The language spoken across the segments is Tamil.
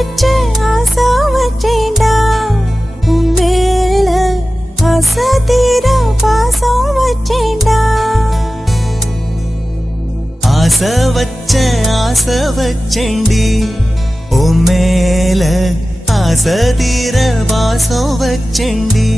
வச்சு ஆசை வச்சேண்டா உம்மேல ஆசை தீர பாசம் வச்சேண்டா ஆசை வச்சேண்டி உம்மேல ஆசை தீர பாசம் வச்சேண்டி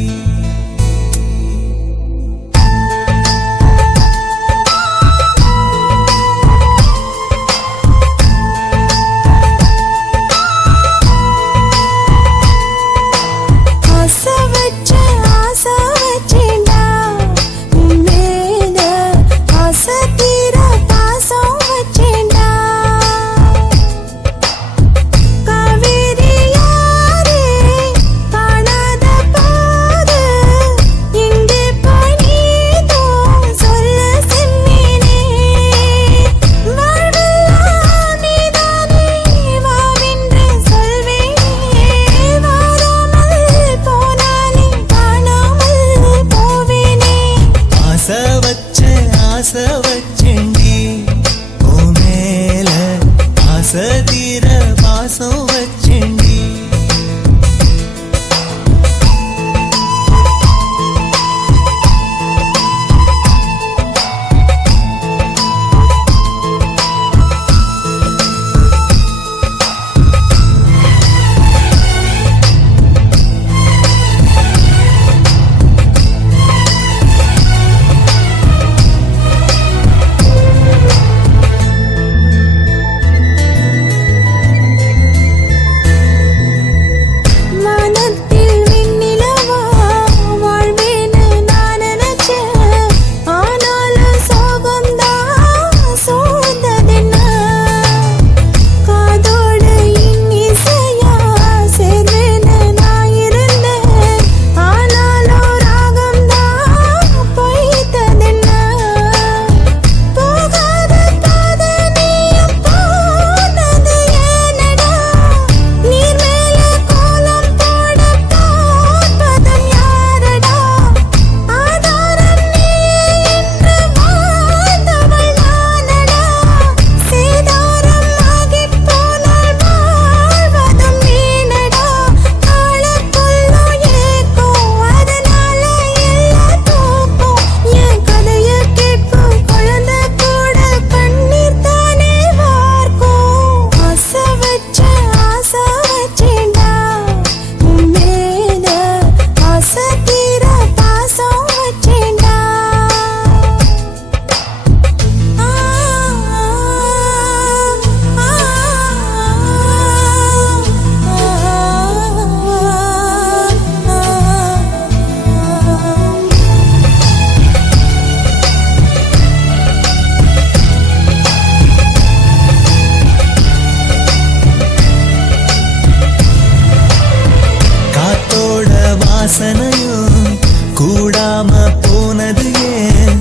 ஆசை வச்சேண்டி உம்மேல ஆசை தீர பாசம் வச்சேண்டி வாசனையும் கூடாம போனது ஏன்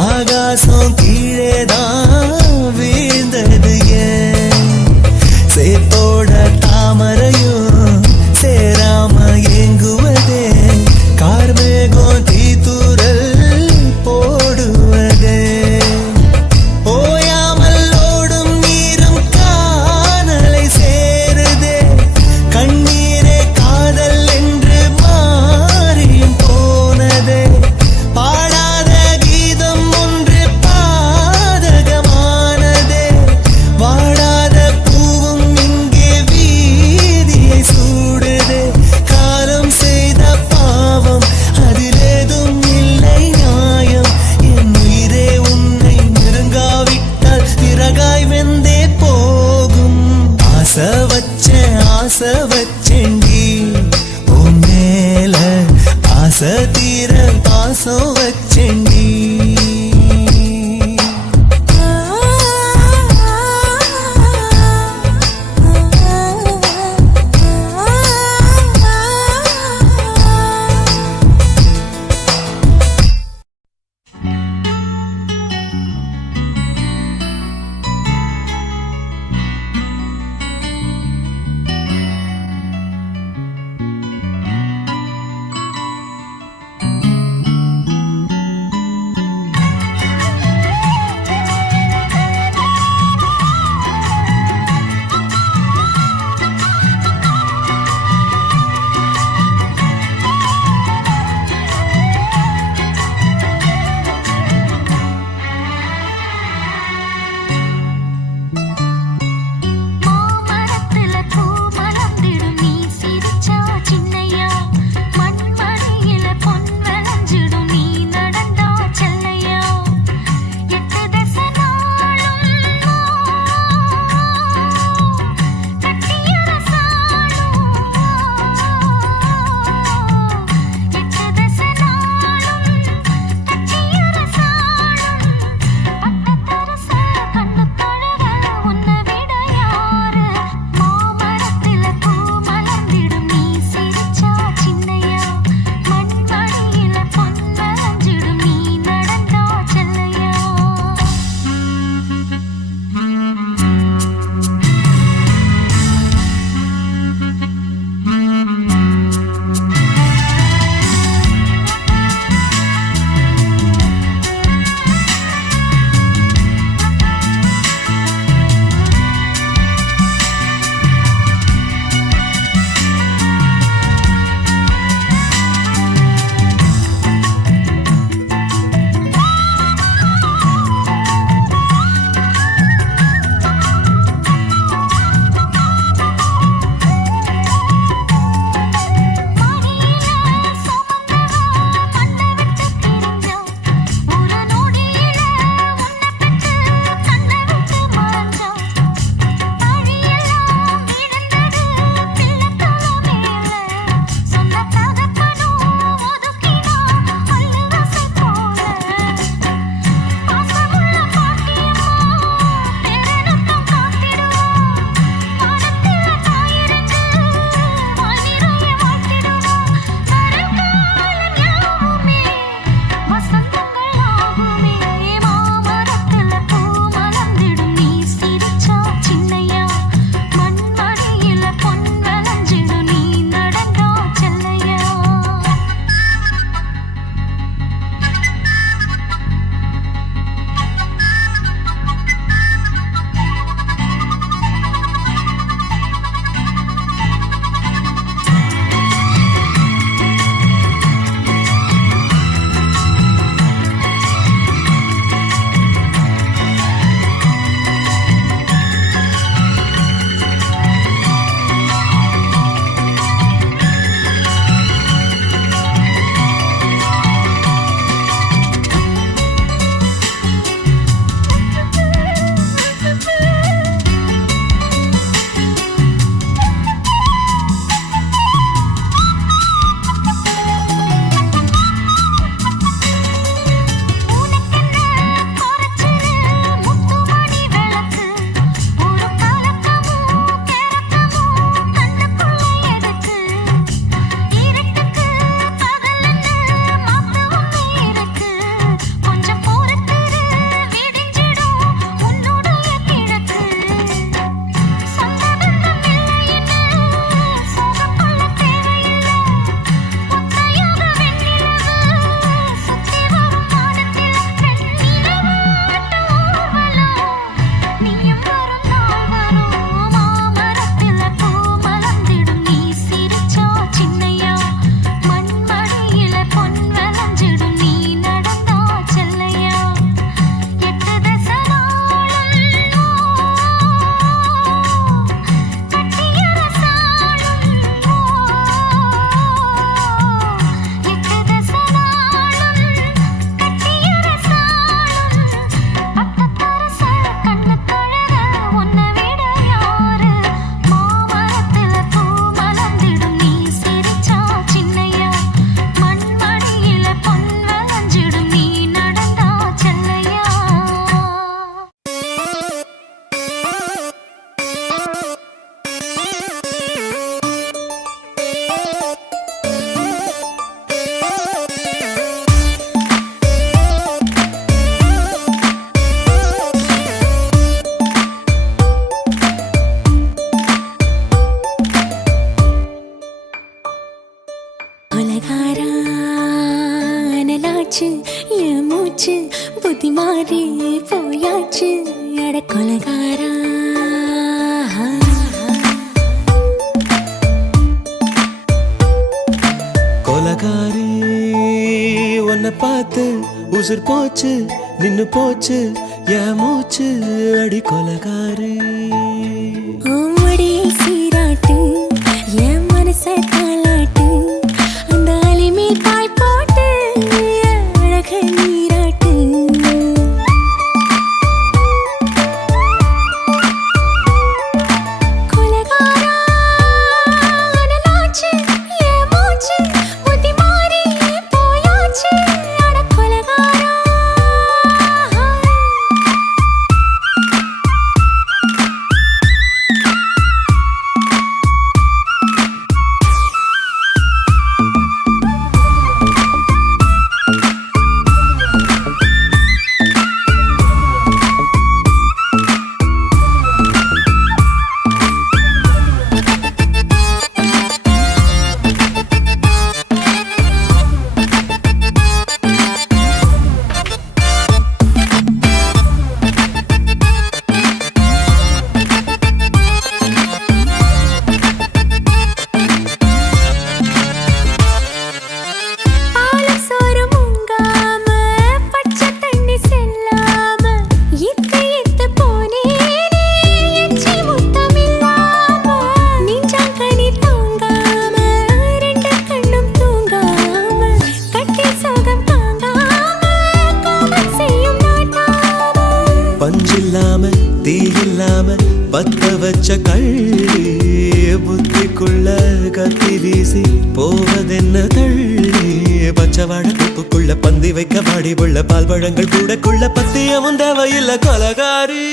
ஆகாசம் கீழேதான் வீழ்ந்தது ஏன் சேத்தோட தாமரையும் சேராம ஏங்குவதே கார்மேகம் தீத்துரல் போடுவதே ஓயாமல் ஓடும் நீரும் காணலை சேருதே கண்ணீரே காதல் என்று மாறுதே மாறி போயாச்சு அட கொலகாரா. கொலகாரி உன்னை பார்த்து உசுர் போச்சு நின்னு போச்சு என் மூச்சு அடி கொலகாரி. ஆமடி சீராட்டு என் மனச தாளாட்டு அந்த அலிமேல் பாய் போட்டு அழக நீராட்டு. கொலகாரா அனலாச்சு என் மூச்சு புத்தி மாறி போயாச்சு அட கொலகாரா. பஞ்சில்லாம தீ இல்லாம பத்த வச்ச கள்ளி புத்திக்குள்ள கத்தி வீசி போவதென்ன தள்ளி. பச்சவாட துப்புக்குள்ள பந்தி வைக்க வாடி உள்ள பால் பழங்கள் கூடக்குள்ள பத்தியமும் தேவையில்லை கொலகாரி.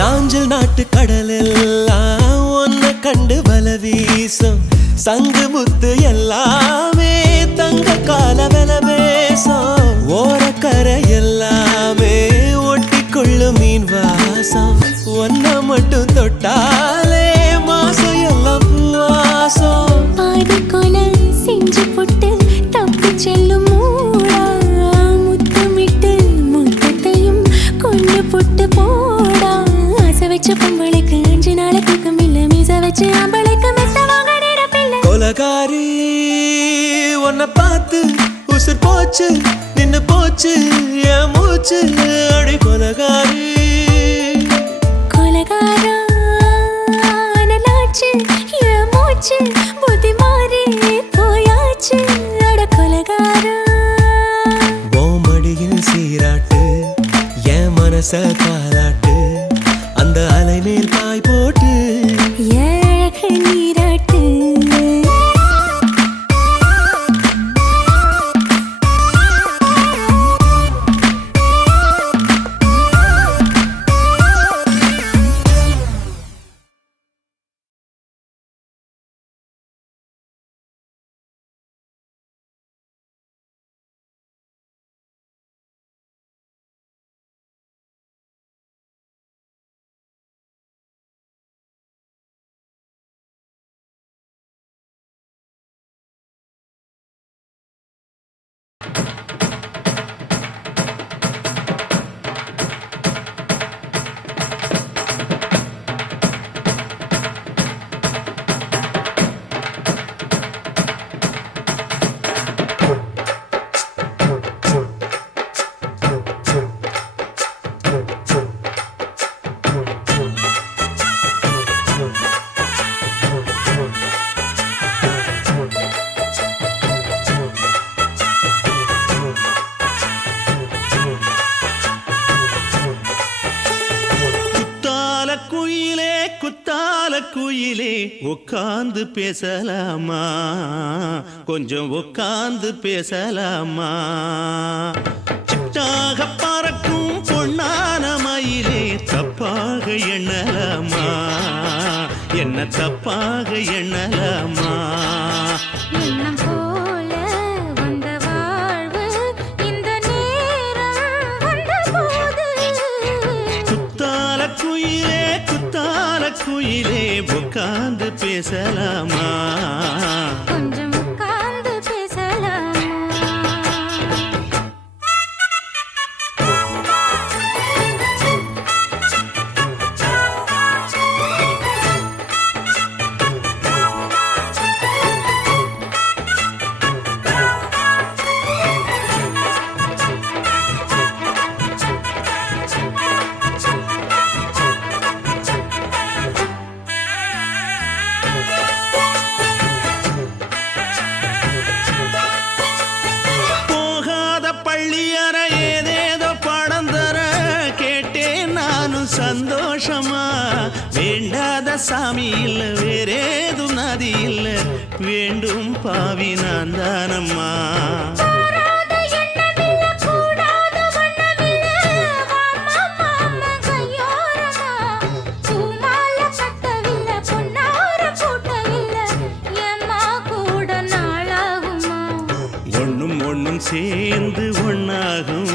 நாஞ்சல் நாட்டு கடலெல்லாம் ஒன்ன கண்டு வல வீசும் சங்கு முத்து எல்லாமே தங்க கால வெல பேசும். ஓரக்கரை எல்லாமே ஒட்டிக்கொள்ளும் மீன் வாசம் ஒன்ன மட்டும் தொட்டாலே மாசம் எல்லாம் பூவாசம். பாதி கொலை செஞ்சு போட்டு தப்பி செல்லும் மூடா முத்தமிட்டு முத்தத்தையும் கொண்டு போட்டு போடா. ஆசை வச்ச பொம்பளைக்கு 5 நாள் தூக்கம் இல்ல மீச வச்சு ஆம்பளைக்கு மெத்த வாங்க நிரப்பில்ல. கொலகாரி உன்னை பார்த்து உசுர் போச்சு நின்னு போச்சு என் மூச்சு அடி கொலகாரி. கொலகாரா அனலாச்சு என் மூச்சு புத்தி மாறி போயாச்சு அட கொலகாரா. மடியில் சீராட்டு என் மனச தாளாட்டு அந்த அலை மேல் பாய் போட்டு அழக நீராட்டு. குயிலே குத்தால குயிலே உட்கார்ந்து பேசலாமா கொஞ்சம் உட்கார்ந்து பேசலாமா சிட்டாக பறக்கும் பொன்னான மயிலே தப்பாக எண்ணலாமா என்ன தப்பாக எண்ணலாமா எண்ணம் போல வந்த வாழ்வு இந்த நேரம் வந்தபோது குத்தால குயிலே உட்கார்ந்து பேசலாமா கொஞ்சம் உட்கார்ந்து பேசலாமா சந்தோஷமா வேண்டாத சாமி இல்ல வேறேது நதி இல்ல வேண்டும் பாவி நான் தானம்மா ஒண்ணும் ஒண்ணும் சேர்ந்து ஒன்னாகும்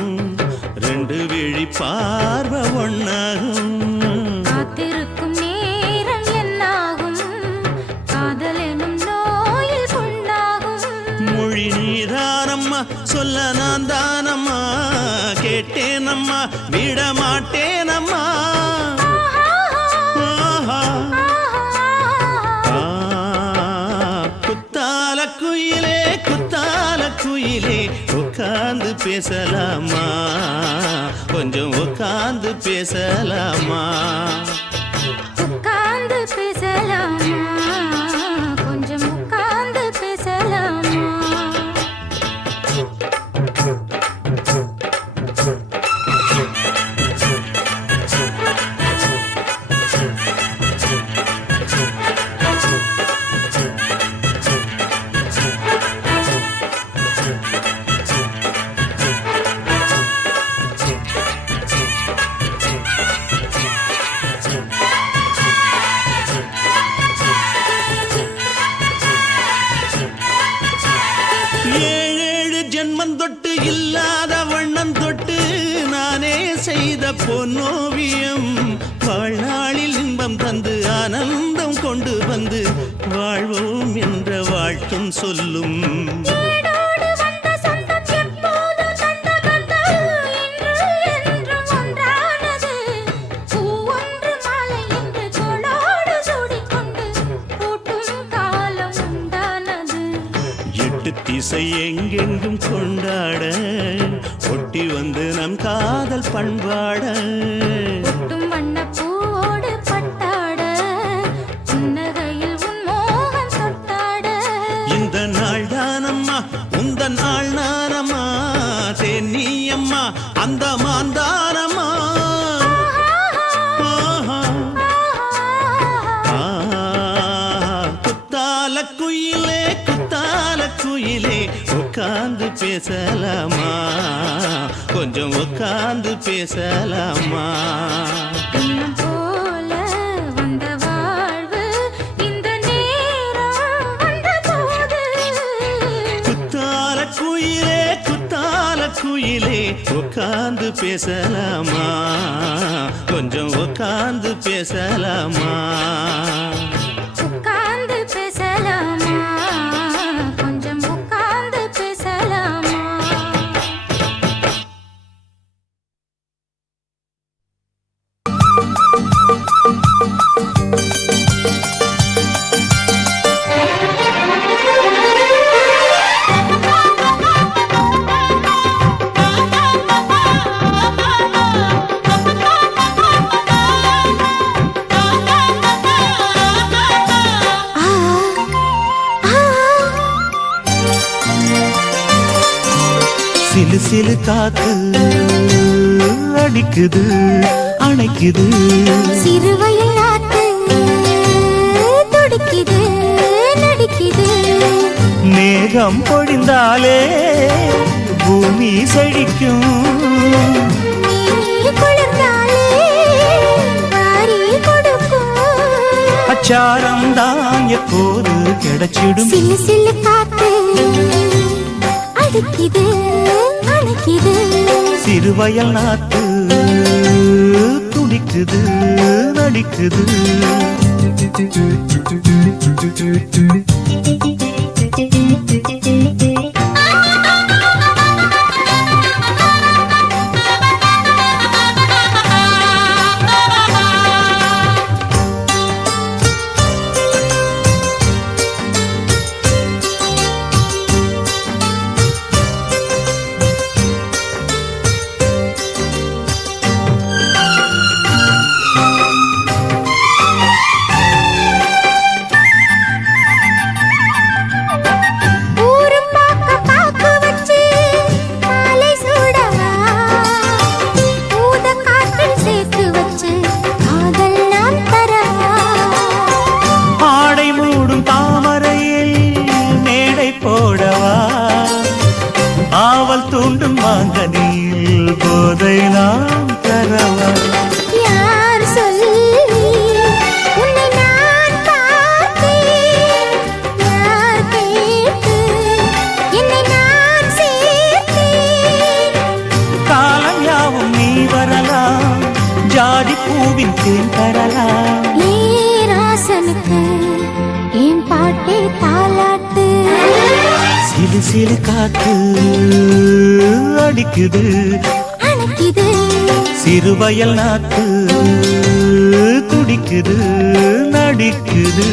ரெண்டு விழி பார்வை ஒன்னாகும் காத்திருக்கும் நேரம் என்னாகும் காதல் எனும் நோயில் புண்ணாகும் மொழி நீதானம்மா சொல்ல நான் தானம்மா கேட்டேனம்மா விட மாட்டேனம்மா குத்தால குயிலே உட்கார்ந்து பேசலாமா கொஞ்சம் உட்கார்ந்து பேசலாமா உட்கார்ந்து பேசலாமா கொஞ்சம் உட்கார்ந்து பேசலாமா ஏழேழு ஜென்மம் தொட்டு இல்லாத வண்ணம் தொட்டு நானே செய்த பொன்னோவியம் வாழ்நாளில் இன்பம் தந்து ஆனந்தம் கொண்டு வந்து வாழ்வோம் என்ற வாழ்த்தும் சொல்லும் திசை எங்கெங்கும் கொண்டாட ஒட்டி வந்து நம் காதல் பண்பாட வண்ண பூவோடு பட்டாட புன்னகையில் உன் மோகம் தொட்டாட இந்த நாள் தானம்மா உந்த நாள் நானம்மா தென்னியம்மா அந்த மாந்தானம்மா குயிலே உட்கார்ந்து பேசலாமா கொஞ்சம் உட்கார்ந்து பேசலாமா எண்ணம் போல வந்த வாழ்வு இந்த நேரம் வந்தபோது குத்தால குயிலே உட்கார்ந்து பேசலாமா கொஞ்சம் உட்கார்ந்து பேசலாமா உட்கார்ந்து பேசலாமா கொஞ்சம் உட்கார்ந்து பேசலாமா சிலு சிலு காத்து அடிக்குது அணைக்குது. சிறுவயல் நாத்து துடிக்குது நடிக்குது. மேகம் பொழிந்தாலே பூமி செழிக்கும். நீ குளிர்ந்தாலே வாரி கொடுக்கும். அச்சாரம் தான் எப்போது கிடைச்சிடும். சில்லு சில்லு காத்து அடிக்குது அணைக்குது. சிறுவயல் நாத்து துடிக்குது நடிக்குது. தூண்டும் மாங்கனியில் போதை நாம் தரவா. யார் சொல்லி உன்னை நான் பார்த்தேன், யார் கேட்டு என்னை நான் சேர்த்தேன். காலம் யாவும் நீ வரலாம், ஜாதி பூவின் தேன் தரலாம். ராசனுக்கு என் பாட்டே தாலாட்டு. சிலு சிலு காத்து அடிக்குது அணைக்குது. சிறுவயல் நாத்து துடிக்குது நடிக்குது.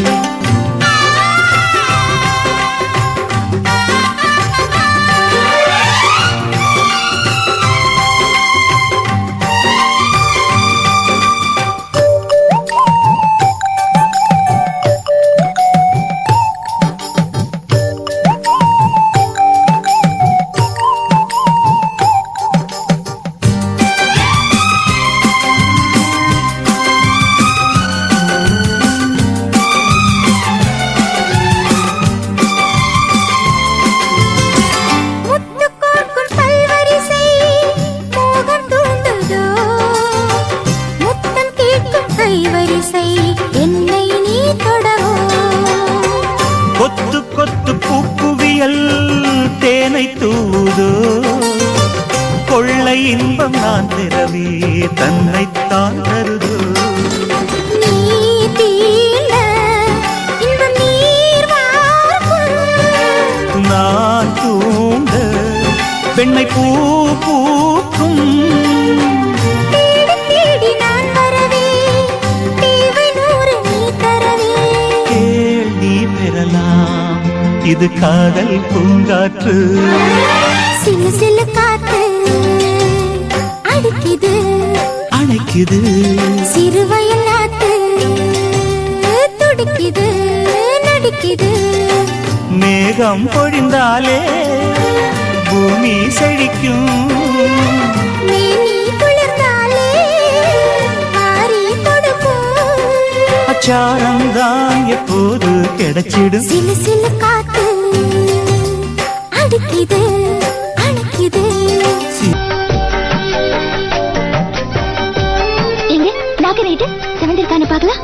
கொத்து கொத்து பூக்குவியல் தேனை தூதோ, கொள்ளை இன்பம் நான் திரவி தன்னைத்தான் தருதோ. நீ தீண்ட இன்பம் நீர் வார்க்கும், நான் தூண்ட பெண்ணை பூ பூக்கும். தேடி தேடி நான் வரவே தேவை நூறு நீ தரவே. கேள் நீ பெறலாம், இது காதல் பூங்காற்று. சிலு சிலு காத்து அடிக்குது அணைக்குது. சிறுவயல் நாத்து துடிக்குது நடிக்குது. மேகம் பொழிந்தாலே பூமி செழிக்கும். நீ குளிர்ந்தாலே மாறி கொடுக்கும். அச்சாரம் தான் எப்போது கிடைச்சிடும். சிலு சிலு காத்து அடிக்குது அணைக்குது. எங்க டாக்டர் ரைட்டு செவந்திருக்கான்னு பாக்கலாம்.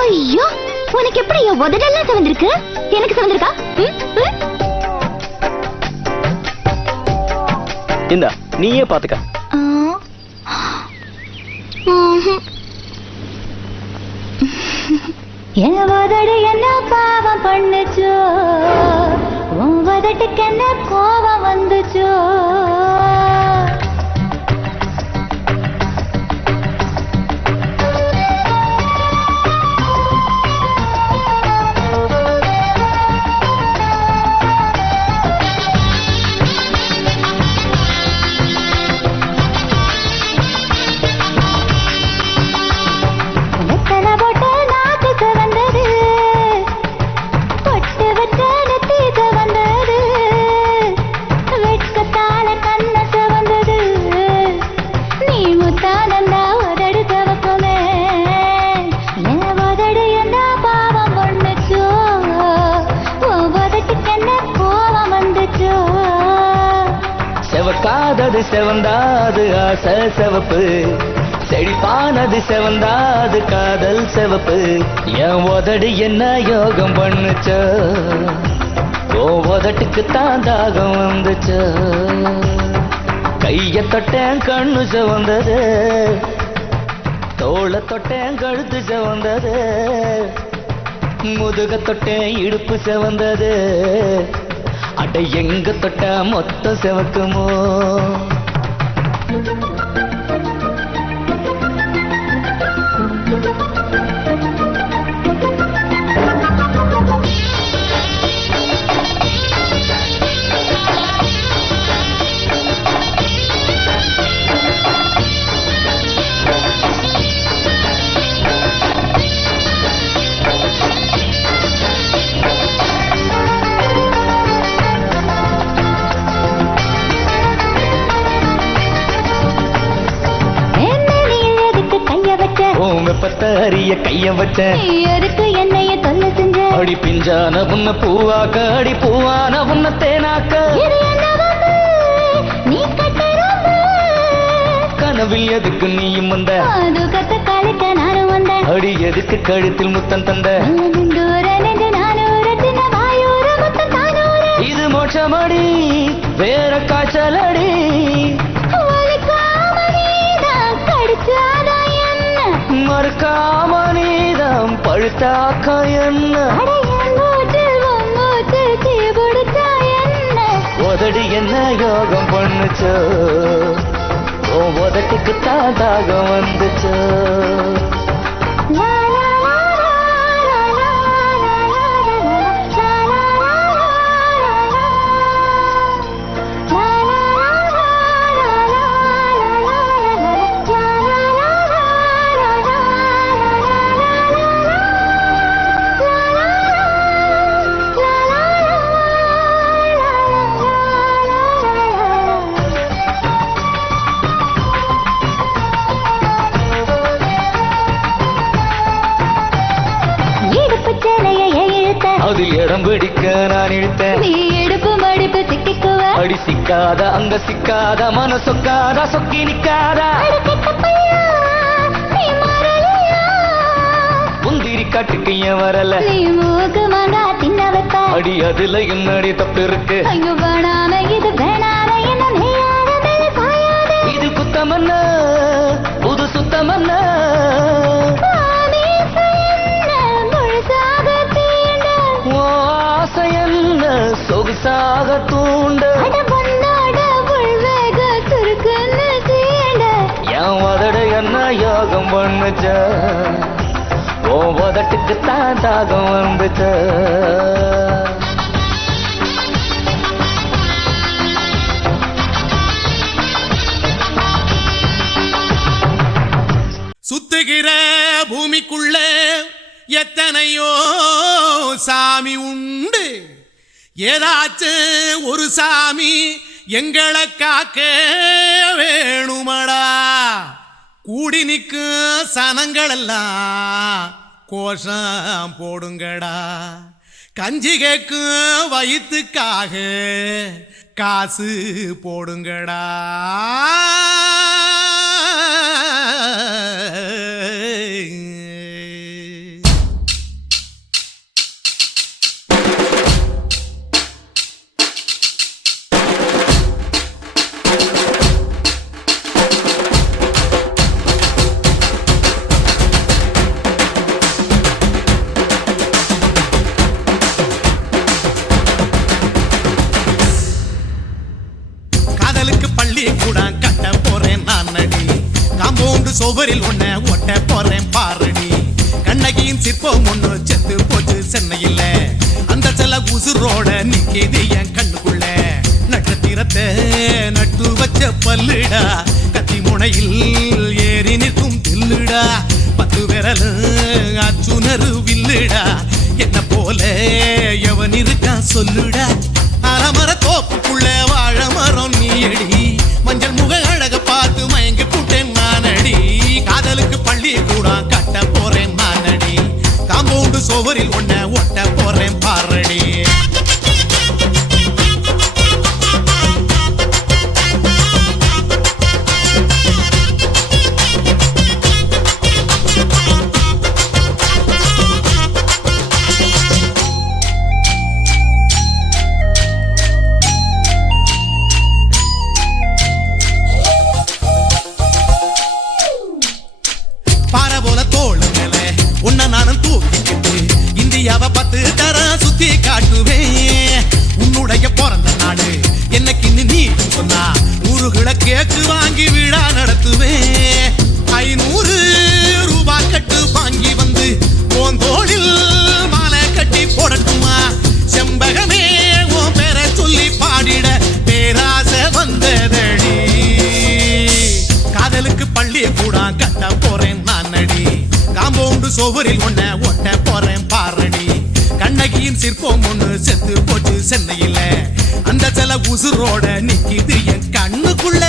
ஐயோ, உனக்கு எப்படி உதடெல்லாம் செவந்திருக்கு? எனக்கு செவந்திருக்கா? இந்த நீயே பாத்துக்க. என் உதடு என்ன பாவம் பண்ணுச்சோ, உன் உதட்டுக்கு என்ன கோபம் வந்துச்சோ. வெட்கத்தால செழிப்பானது செவந்தாது ஆசை செவப்பு செழிப்பானது செவந்தாது காதல் செவப்பு என் உதடு என்ன யோகம் பண்ணுச்சோ ஓ உதட்டுக்கு தான் தாகம் வந்துச்சோ கைய தொட்டேன் கண்ணு செவந்தது தோள தொட்டேன் கழுத்து செவந்தது முதுக தொட்டேன் இடுப்பு செவந்தது அட எங்க தொட்டா மொத்தம் செவக்குமோ வெப்பத்த அறிய கைய வச்ச எதுக்கு என்னைய தொல்லை செஞ்ச அடி பிஞ்சான உன்ன பூவாக்க அடி பூவான உன்ன தேனாக்க நீ கட்டரும் கனவில் எதுக்கு நீயும் வந்த அது கத்த காலுக்க நானும் வந்த அடி எதுக்கு கழுத்தில் முத்தம் தந்த இது மோட்சமடி வேற காய்ச்சலடி மறுக்காம நீதம் பழுத்தாக்க என்ன உதடி என்ன யோகம் பண்ணுச்சோ ஓ உதட்டுக்கு தான் தாகம் வந்துச்சோ அதில் இடம் பிடிக்க நான் இழுத்தேன் நீ எடுப்பு மடிப்பு சிக்கிக்குவ அடி சிக்காத அங்க சிக்காத மன சொக்காத சொக்கி நிக்காத முந்திரி காட்டுக்கு ஏன் வரல நீ மூக்கு மாங்கா தின்ன வைப்ப அடி அதுல என்னடி தப்பு இருக்கு ஐயோ வேணாம இது வேணாம என்ன இது குத்தமன்ன புது சுத்தமன்ன சொகுசாக தூண்ட என் உதட என்ன யோகம் பண்ணுச்ச ஓ உதட்டுக்கு தான் தாகம் வந்துச்ச சுத்துகிற பூமிக்குள்ள எத்தனையோ சாமி உண்டு ஏதாச்சும் ஒரு சாமி எங்களை காக்க வேணுமடா கூடி நிற்கும் சனங்கள் எல்லாம் கோஷம் போடுங்கடா கஞ்சி கேக்கும் வயிற்றுக்காக காசு போடுங்கடா சோவரில் ஒன்ன ஒட்ட போறேன் பாரடி கண்ணகியின் சிற்பம் ஒண்ணு செத்து போச்சு சென்னையில் அந்த செல உசுரோட நிக்கிது என் கண்ணுக்குள்ள நட்சத்திரத்தை நட்டு வச்ச பல்லுடா கத்தி முனையில் ஏறி நிற்கும் தில்லுடா 10 விரல் அச்சுணரு வில்லுடா என்ன போல எவன் இருக்கான் சொல்லுடா அலமர தோப்புக்குள்ள வாழ மரம் நீயடி மஞ்சள் முக அழக பார்த்து மயங்கி புட்டேன் நானடி காதலுக்கு பள்ளி கூட கட்ட போறேன் நானடி காம்பவுண்டு சோவரில் ஒன்ன ஒட்ட போறேன் பாரடி வானம் தூக்கிக்கிட்டு இந்தியாவை 10 தரம் சுத்தி காட்டுவேன். உன்னுடைய பிறந்த நாடு என்னைக்கு நீ சொன்னா 100 கிலோ கேக்கு வாங்கி விழா நடத்துவேன். 500 ரூபாய் கட்டு வாங்கி வந்து போந்தோளில் மாலை கட்டி போடட்டுமா? செம்பகமே உன் பேரை சொல்லி பாடிட பேராசை வந்ததடி. காதலுக்கு பள்ளி கூட கட்ட போறேன் நான் அடி. காம்பவுண்டு சோவரில் ஒன்ன ஒட்ட போறேன் பாரடி. கண்ணகியின் சிற்பம் ஒண்ணு செத்து போச்சு சென்னையில. அந்த சில உசுரோட நிக்கிது என் கண்ணுக்குள்ள.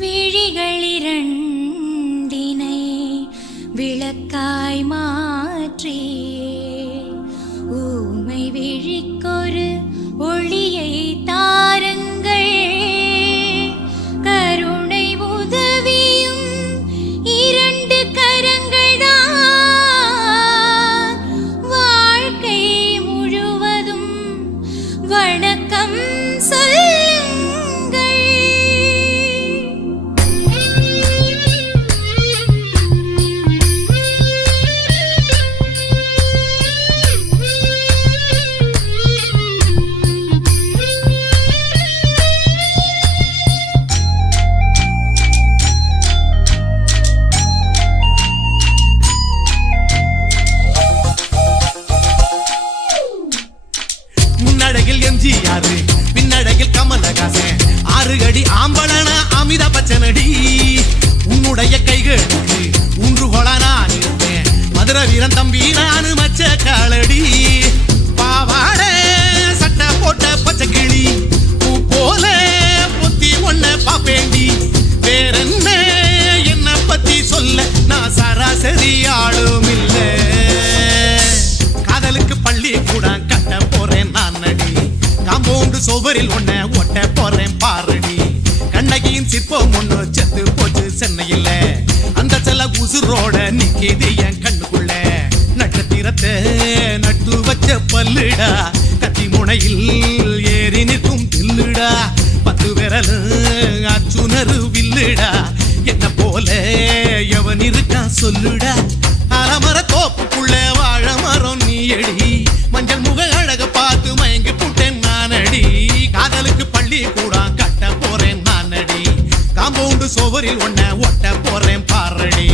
விழிகளிரண்டினை விளக்காய் மாற்றி ஊமை விழிக்கொரு ஒளியை தாருங்கள். கருணை உதவியும் 2 கரங்கள்தான். வாழ்க்கை முழுவதும் வணக்கம் சொல்லுங்கள். முன்னடையில் எம்ஜிஆர் பின்னடையில் கமலஹாசன் 6 அடி ஆம்பளன அமிதாப் பச்சனடி. உன்னுடைய கைகளுக்கு ஊன்றுகோலா நான் இருப்பேன். மதுரை வீரன் தம்பி நானு மச்ச காலடி. பாவாட சட்டை போட்ட பச்சை கிளி பூ போல பொத்தி ஒன்ன பாப்பேண்டி. வேறென்ன என்ன பத்தி சொல்ல நான் சராசரி ஆளும் இல்ல. காதலுக்கு பள்ளி கூட கட்ட போறேன் நான் அடி. காம்பவுண்டு சோவரில் ஒன்ன ஒட்ட போறேன் பாரடி. கண்ணகியின் சிற்பம் ஒண்ணு செத்து போச்சு சென்னையில. அந்த சில உசுரோட நிக்கிது என் கண்ணுக்குள்ள. நட்சத்திரத்தை நட்டு வச்ச பல்லுடா. கத்தி முனையில் ஏறி நிற்கும் தில்லுடா. 10 விரல் அச்சுணரு வில்லுடா. என்ன போல எவன் இருக்கான் சொல்லுடா. அலமர தோப்புக்குள்ள வாழ மரம் நீ அடி. மஞ்சள் முக அழக பார்த்து மயங்கி புட்டேன் நான் அடி. காதலுக்கு பள்ளி கூட கட்ட போறேன் நான் அடி. காம்பவுண்டு சோவரில் ஒன்ன ஒட்ட போறேன் பாரடி.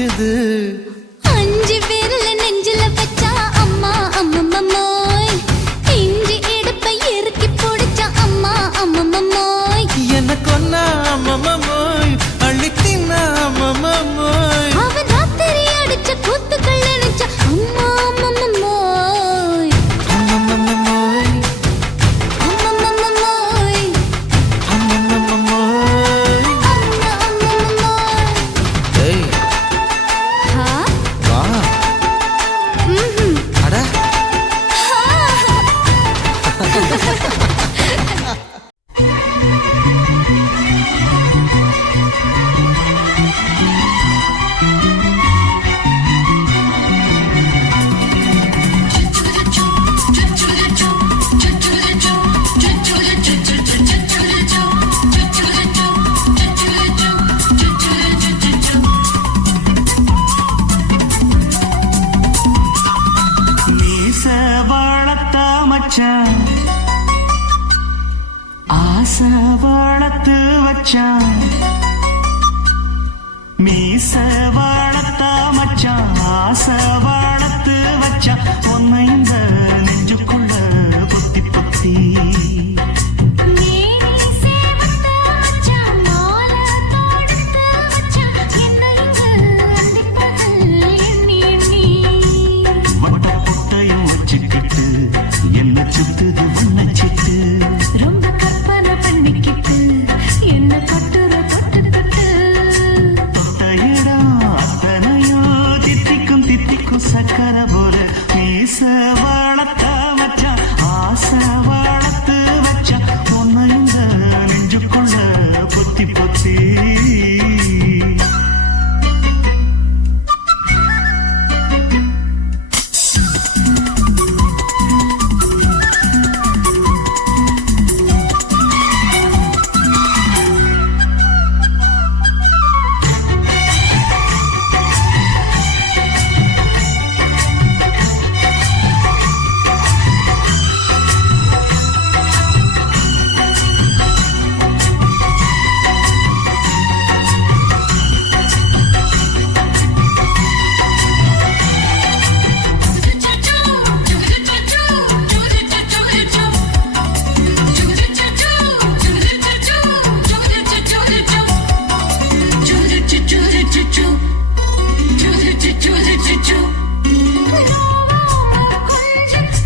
கேக்குது. 5 விரல நெஞ்சில வச்சா அம்மா அம்மம்மம்மோய், இஞ்சி இடுப்பை இறுக்கி பிடிச்சா அம்மா அம்மம்மம்மோய், என்ன கொன்னா அம்மம்மோய், அள்ளித்தின்னா அம்மம்மோய். அவன் ராத்திரி அடிச்ச கூத்துக்கள் நினைச்சா அம்மா அம்மம்மம்மோய், அம்மம்மோய், அம்மம்மம்மோய், அம்மம்மோய். அம்மா அம்மம்மம்மோய். ஏய் ஹா? வா. ம்ஹும். அட ஹா. மீச வளர்த்த மச்சான், ஆசை வளர்த்து வச்சான். மீச வளர்த்த மச்சான், ஆசை வளர்த்து வச்சான். உன்னை இந்த நெஞ்சுக்குள்ள பொத்தி பொத்தி மேனி சேவத்த மச்சான், மாலை தொடுத்து வச்சான், என்னை இங்கு அந்திப்பகல் எண்ணி எண்ணி. வட்ட புட்டையும் வச்சுக்கிட்டு என்ன சுத்துது உன்னை சிட்டு. ரொம்ப கற்பனை பண்ணிக்கிட்டு என்ன கட்டுற தொட்டு தொட்டு. தொட்ட இடம் அத்தனையும் தித்திக்கும் தித்திக்கும் சக்கரை போல. மீச வளர்த்த மச்சான், ஆசை வளர்த்து வச்சான். உன்னை இந்த நெஞ்சுக்குள்ள பொத்தி பொத்தி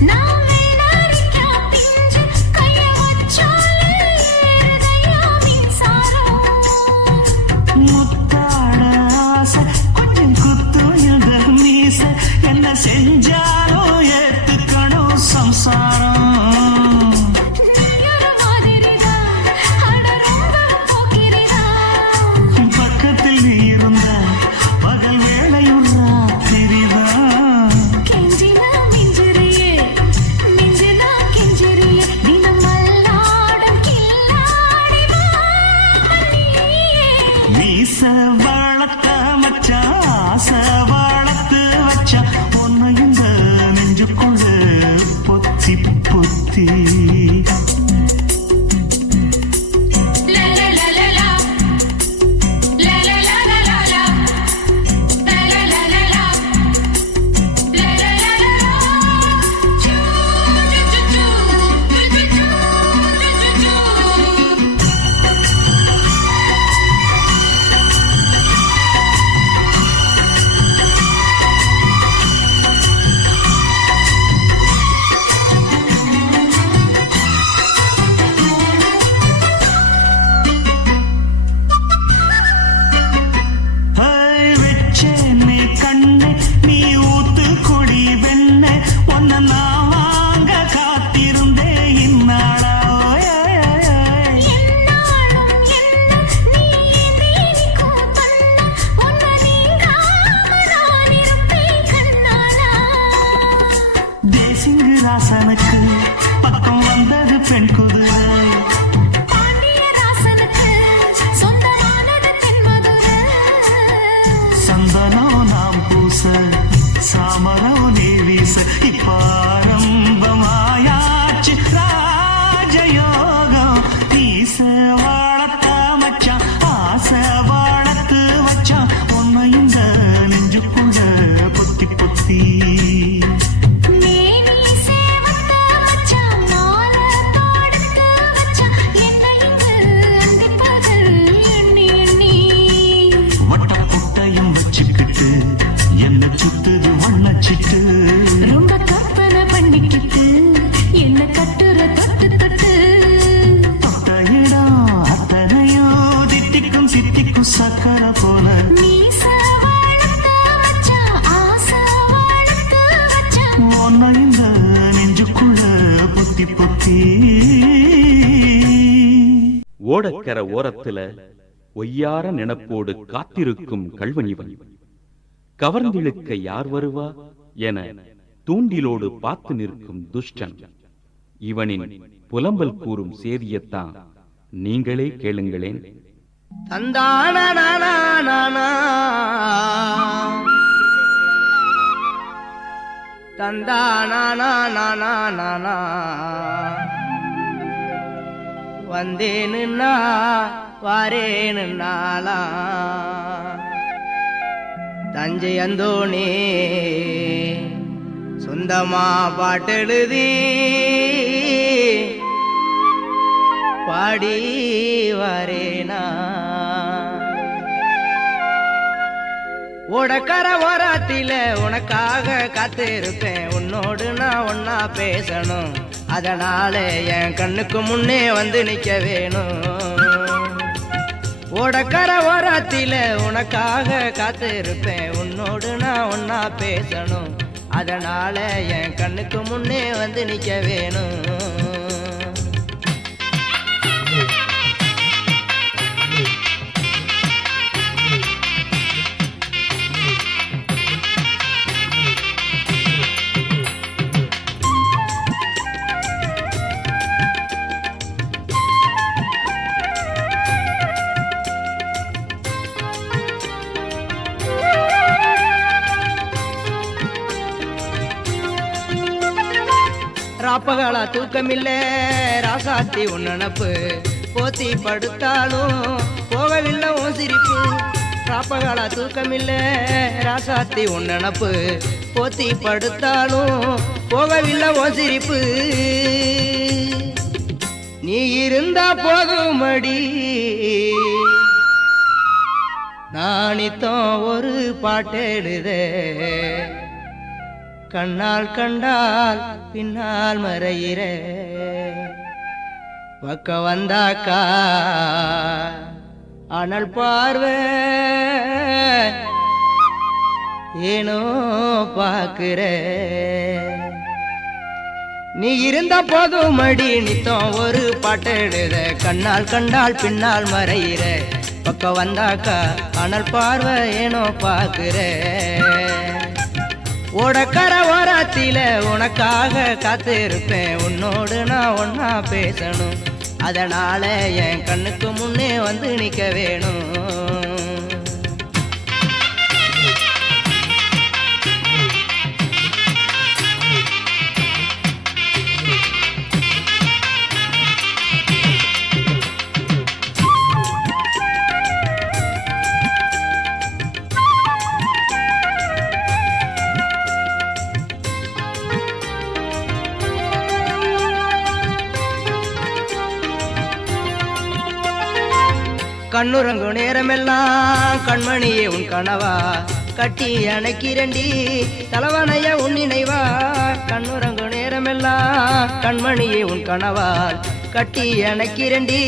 நான் வேணாரிக்கா பிஞ்சு கைய வச்சாலே ஏறுதையா மின்சாரம். முத்தாட ஆசை கொஞ்சம் குத்து இந்த மீச. என்ன செஞ்சாலும் ஏத்துக்கணும் சம்சாரம். நீயொரு மாதிரிதான், அட ரொம்ப போக்கிரிதான். பக்கத்தில் நீ இருந்த பகல் வேளையும் ராத்திரிதான். கெஞ்சினா மிஞ்சிறியே, மிஞ்சினா கெஞ்சிறியே, தினம் மல்லாடம் கில்லாடி வாமணியே. மீச வளர்த்த மச்சான், ஆசை வளர்த்து வச்சான். உன்னை இந்த சுத்துது வண்ணச்சிட்டு ரொம்ப கற்பனை பண்ணிக்கிட்டு என்ன கட்டுற தொட்டு தொட்டு தொட்ட இடம் அத்தனையோ திட்டிக்கும் சித்திக்கும் சக்கரை போல மீச வளர்த்து வச்சான், ஆசை வளர்த்து வச்சான். ஒன்ன இந்த நெஞ்சுக்குள்ள பொத்தி பொத்தி ஓடக்கர ஓரத்துல ஒய்யார நினப்போடு காத்திருக்கும் கள்வனிவன் கவர்ந்திழுக்க யார் வருவா என தூண்டிலோடு பார்த்து நிற்கும் துஷ்டன். இவனின் புலம்பல் கூறும் சேதியத்தான் நீங்களே கேளுங்களேன். தந்தானா தந்தானா வந்தேனுன்னா வாரேனுன்னாலா தஞ்சை அந்தோணி சொந்தமா பாட்டெழுதி பாடி வாரேனா ஓடக்கர ஓரத்தில உனக்காக காத்திருப்பேன் உன்னோடு நான் ஒன்னா பேசணும் அதனால என் கண்ணுக்கு முன்னே வந்து நிக்க வேணும் ஓடக்கர ஓரத்தில உனக்காக காத்திருப்பேன் உன்னோடு நான் ஒன்னா பேசணும் அதனால என் கண்ணுக்கு முன்னே வந்து நிக்க வேணும் ராப்பகாலா தூக்கமில்ல ராசாத்தி உன் நினப்பு போத்தி படுத்தாலும் போகவில்லை உன் சிரிப்பு ராப்பகாலா தூக்கமில்ல ராசாத்தி உன் நினப்பு போத்தி படுத்தாலும் போகவில்லை உன் சிரிப்பு நீ இருந்தா போதுமடி நானித்தம் ஒரு பாட்டெழுதே கண்ணால் கண்டால் பின்னால் மறையிற பக்க வந்தாக்கா அனல் பார்வை ஏனோ பாக்குற நீ இருந்த போதும் மடி நித்தம் ஒரு பாட்டெழுத கண்ணால் கண்டால் பின்னால் மறையிற பக்க வந்தாக்கா அனல் பார்வை ஏனோ பாக்குற ஓடக்கர ஓரத்தில உனக்காக காத்திருப்பேன் உன்னோடு நான் ஒன்னா பேசணும் அதனால என் கண்ணுக்கு முன்னே வந்து நிக்க வேணும் கண்ணுறங்கு நேரமெல்லாம் கண்மணியே உன் கனவா கட்டி அணைக்கிறண்டி தலைவனைய உன் நினைவா கண்ணுறங்கு நேரமெல்லாம் கண்மணியே உன் கனவால் கட்டி அணைக்கிறண்டி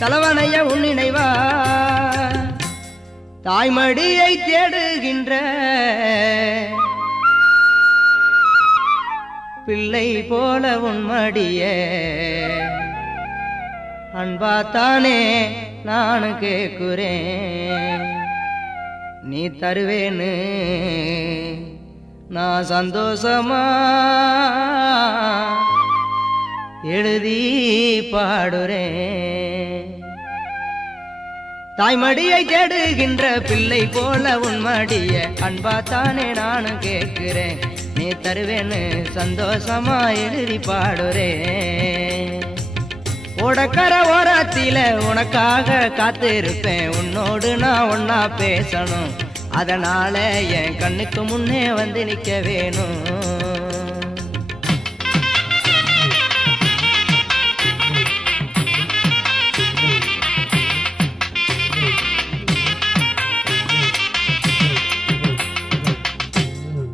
தலைவனைய உன் நினைவா தாய்மடியை தேடுகின்ற பிள்ளை போல உன் மடியே அன்பாத்தானே நான் கேக்குறேன் நீ தருவேன்னு நான் சந்தோஷமா எழுதி பாடுறேன் தாய்மடியை தேடுகின்ற பிள்ளை போல உன் மடிய அன்பாத்தானே நான் கேட்கிறேன் நீ தருவேன்னு சந்தோஷமா எழுதி பாடுறேன் ஓடக்கர ஓரத்தில உனக்காக காத்திருப்பேன் உன்னோடு நான் ஒன்னா பேசணும் அதனால என் கண்ணுக்கு முன்னே வந்து நிக்க வேணும்